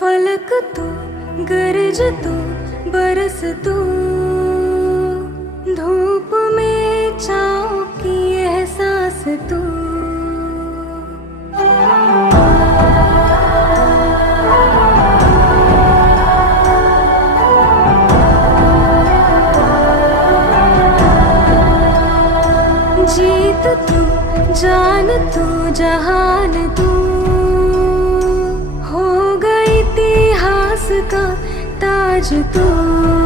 फलक तू, गरज तू, बरस तू, धूप में छाँव की एहसास तू। जीत तू, जान तू, जहान तू, हो गई इतिहास का ताज तू।